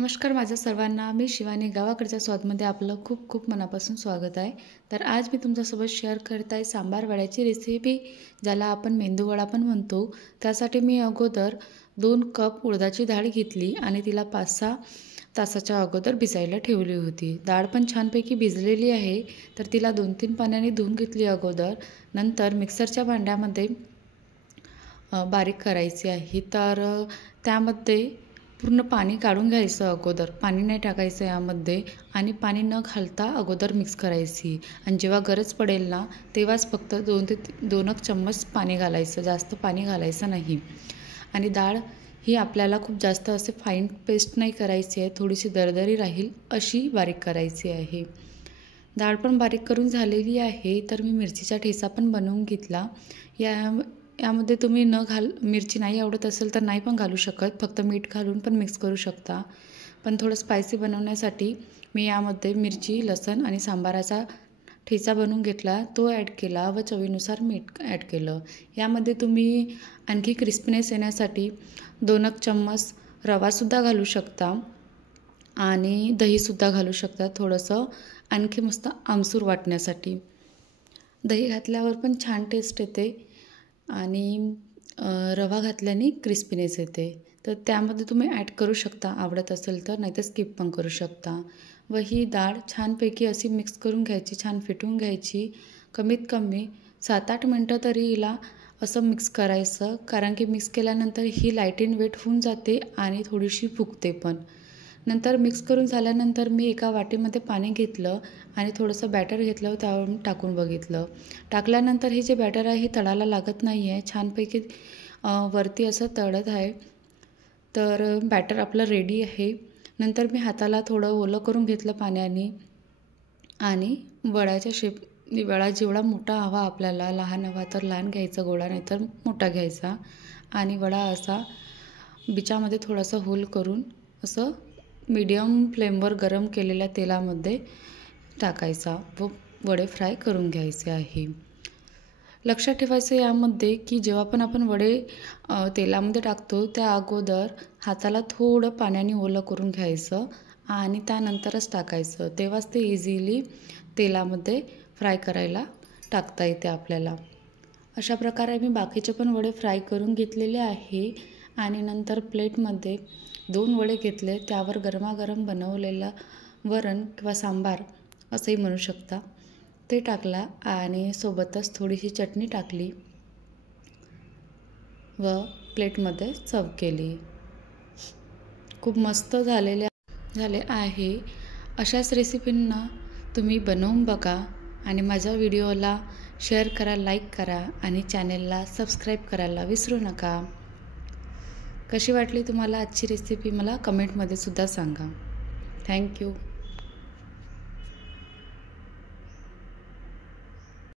नमस्कार माझ्या सर्वांना, मी शिवानी. गावाकडच्या स्वादमध्ये आपलं खूप खूप मनापासून स्वागत आहे. तर आज मी तुमच्यासोबत शेअर करत आहे सांबार वड्याची रेसिपी, ज्याला आपण मेंदूवडा पण म्हणतो. त्यासाठी मी अगोदर 2 कप उडदाची डाळ घेतली आणि तिला 5-6 तासाच्या अगोदर भिजायला ठेवली होती. डाळ पण छानपैकी भिजलेली आहे, तर तिला 2-3 पाण्याने धुवून घेतली अगोदर. नंतर मिक्सरच्या भांड्यामध्ये बारीक करायची आहे. तर त्यामध्ये पूर्ण पाणी काढून घ्यायचं अगोदर. पाणी नाही टाकायचं यामध्ये आणि पाणी न घालता अगोदर मिक्स करायची. आणि जेव्हा गरज पडेल ना, तेव्हाच फक्त 2 चम्मच पाणी घालायचं, जास्त पाणी घालायचं नाही. आणि डाळ ही आपल्याला खूप जास्त असे फाईन पेस्ट नाही करायची आहे, थोडीशी दरदरी राहील अशी बारीक करायची आहे. डाळ पण बारीक करून झालेली आहे. तर मी मिरचीचा ठेचा पण बनवून घेतला. यामध्ये तुम्ही मिरची नाही आवडत असेल तर नाही पण घालू शकत, फक्त मीठ घालून पण मिक्स करू शकता. पण थोडं स्पायसी बनवण्यासाठी मी यामध्ये मिरची, लसूण आणि सांबाराचा ठेचा बनवून घेतला, तो ॲड केला व चवीनुसार मीठ ॲड केलं. यामध्ये तुम्ही आणखी क्रिस्पीनेस येण्यासाठी 2 चम्मच रवासुद्धा घालू शकता आणि दहीसुद्धा घालू शकता, थोडंसं आणखी मस्त आमसूर वाटण्यासाठी. दही घातल्यावर पण छान टेस्ट येते आणि रवा घातल्याने क्रिस्पीनेस येते. तर त्यामध्ये तुम्ही ॲड करू शकता आवडत असेल तर, नाहीतर स्किप पण करू शकता. व ही डाळ छानपैकी अशी मिक्स करून घ्यायची, छान फेटून घ्यायची. कमीत कमी 7-8 मिनटं तरी हिला असं मिक्स करायचं, कारण की मिक्स केल्यानंतर ही लाईट इन वेट होऊन जाते आणि थोडीशी फुगते पण. नंतर मिक्स करून झाल्यानंतर मी एका वाटीमध्ये पाणी घेतलं आणि थोडंसं बॅटर घेतलं व त्यावर टाकून बघितलं. टाकल्यानंतर हे जे बॅटर आहे हे तळाला लागत नाही आहे, छानपैकी वरती असं तळत आहे. तर बॅटर आपलं रेडी आहे. नंतर मी हाताला थोडं ओलं करून घेतलं पाण्याने आणि वडा जेवढा मोठा हवा आपल्याला, लहान हवा तर लहान घ्यायचा गोळा, नाही तर मोठा घ्यायचा. आणि वडा असा बिचामध्ये थोडासा होल करून असं मीडियम फ्लेमवर गरम केलेल्या तेलामध्ये टाकायचा व वडे फ्राय करून घ्यायचे आहे. लक्षात ठेवायचं यामध्ये की जेव्हा पण आपण वडे तेलामध्ये टाकतो त्या अगोदर हाताला थोडं पाण्याने ओलं करून घ्यायचं आणि त्यानंतरच टाकायचं, तेव्हाच ते इझिली तेलामध्ये फ्राय करायला टाकता येते आपल्याला. अशा प्रकारे मी बाकीचे पण वडे फ्राय करून घेतलेले आहे. आणि नंतर प्लेटमध्ये 2 वडे घेतले, त्यावर गरमागरम बनवलेलं वरण किंवा सांबार असंही म्हणू शकता, ते टाकला आणि सोबतच थोडीशी चटणी टाकली व प्लेटमध्ये सर्व केली. खूप मस्त झाले आहे. अशाच रेसिपींना तुम्ही बनवून बघा आणि माझ्या व्हिडिओला शेअर करा, लाईक करा आणि चॅनेलला सबस्क्राईब करायला विसरू नका. कशी वाटली तुम्हाला आजची रेसिपी मला कमेंटमध्ये सुद्धा सांगा. थँक्यू.